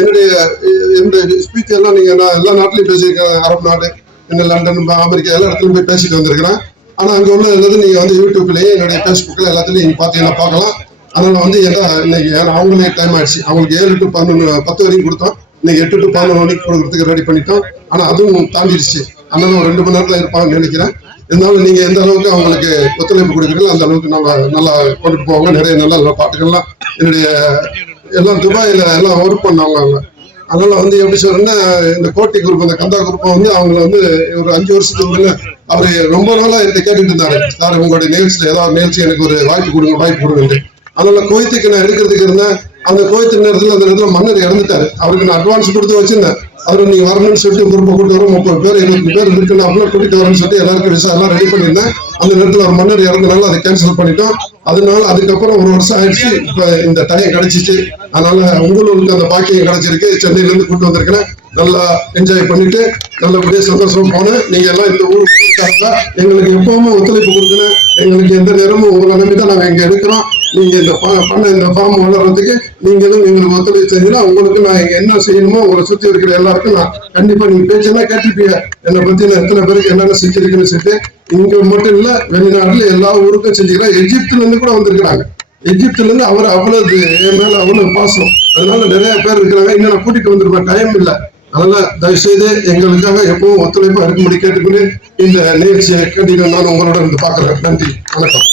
என்னுடைய ஸ்பீச் எல்லாம் நீங்க நான் எல்லா நாட்டிலையும் பேசியிருக்கேன். அரபு நாடு, லண்டன், அமெரிக்கா எல்லா இடத்துலையும் போய் பேசிட்டு வந்திருக்கிறேன். ஆனா அங்க உள்ள எல்லாத்தையும் நீங்க வந்து யூடியூப்லயே என்னுடைய பேஸ்புக்ல எல்லாத்துலயும் நீங்க பாத்தீங்கன்னா பார்க்கலாம். அதனால வந்து இன்னைக்கு அவங்களே டைம் ஆயிடுச்சு. அவங்களுக்கு 7 to 10 வரைக்கும் கொடுத்தோம். இன்னைக்கு 8 to 11 மணிக்கு கொடுக்கறதுக்கு ரெடி பண்ணிட்டோம். ஆனா அதுவும் தாண்டிடுச்சு. அதனால ஒரு 2 மணி நேரத்துல இருப்பாங்கன்னு நினைக்கிறேன். இருந்தாலும் நீங்க எந்த அளவுக்கு அவங்களுக்கு ஒத்துழைப்பு கொடுக்குறீங்களோ அந்த அளவுக்கு நம்ம நல்லா கொண்டுட்டு போவாங்க. நிறைய நல்ல பாட்டுகள்லாம் என்னுடைய எல்லாம் துபாயில எல்லாம் ஒர்க் பண்ணவங்க அவங்க. அதனால வந்து எப்படி சொல்றேன்னா, இந்த கோட்டி குரூப், இந்த கந்தா குரூப் வந்து அவங்களை வந்து ஒரு 5 வருஷத்துக்கு முன்ன அவரு ரொம்ப நாளா என்கிட்ட கேட்டுட்டு இருந்தாரு, சார் உங்களுடைய நிகழ்ச்சியில ஏதாவது நிகழ்ச்சி எனக்கு ஒரு வாய்ப்பு கொடுங்க. அதனால கோயத்துக்கு நான் எடுக்கிறதுக்கு இருந்தேன். அந்த கோயத்து நேரத்துல அந்த நேரத்துல மன்னர் இறந்துட்டாரு. அவருக்கு நான் அட்வான்ஸ் கொடுத்து வச்சிருந்தேன். அவரு நீங்க வரணும்னு சொல்லிட்டு குரூப்பை கூட்டு வரும் 30 பேர் 20 பேர் இருக்குன்னு அப்படின்னா கூட்டிட்டு வரேன்னு சொல்லிட்டு எல்லாருக்கும் விசா எல்லாம் ரெடி பண்ணியிருந்தேன். அந்த நேரத்துல ஒரு மன்னர் இறந்தனால அதை கேன்சல் பண்ணிட்டோம். அதனால அதுக்கப்புறம் 1 வருஷம் ஆயிடுச்சு. இப்ப இந்த டைம் கிடைச்சிச்சு. அதனால உங்களுக்கு அந்த பாக்கியம் கிடைச்சிருக்கு. சென்னையில இருந்து கூட்டு வந்திருக்கிறேன். நல்லா என்ஜாய் பண்ணிட்டு நல்லபடியா சந்தோஷமா போனேன். நீங்க எல்லாம் இந்த ஊருக்காக எங்களுக்கு எப்பவுமே ஒத்துழைப்பு கொடுக்கணும். எங்களுக்கு எந்த நேரமும் உங்களை நம்பிதான் நாங்க இங்க எடுக்கிறோம். நீங்க இந்த ஃபார்ம் வளர்றதுக்கு நீங்களும் எங்களுக்கு ஒத்துழைப்பு செஞ்சீங்கன்னா உங்களுக்கு நான் இங்க என்ன செய்யணுமோ உங்களை சுத்தி இருக்கிற எல்லாருக்கும் நான் கண்டிப்பா நீங்க பேச்செல்லாம் கேட்டிருப்பீங்க. என்னை பத்தி நான் எத்தனை பேருக்கு என்னென்ன செஞ்சிருக்குன்னு சொல்லிட்டு இங்க மட்டும் இல்ல வெளிநாட்டுல எல்லா ஊருக்கும் செஞ்சுக்கலாம். எஜிப்துல இருந்து கூட வந்திருக்கிறாங்க. எஜிப்துல இருந்து அவர் அவ்வளவு என் மேல அவ்வளவு பாசம். அதனால நிறைய பேர் இருக்கிறாங்க. இன்னும் நான் கூட்டிட்டு வந்திருப்பேன், டைம் இல்லை. அதனால தயவுசெய்து எங்களுக்காக எப்பவும் ஒத்துழைப்பா இருக்கும்படி கேட்டுக்கொண்டு இந்த நிகழ்ச்சியை கண்டிப்பா நான் உங்களோட இருந்து பாக்குறேன். நன்றி, வணக்கம்.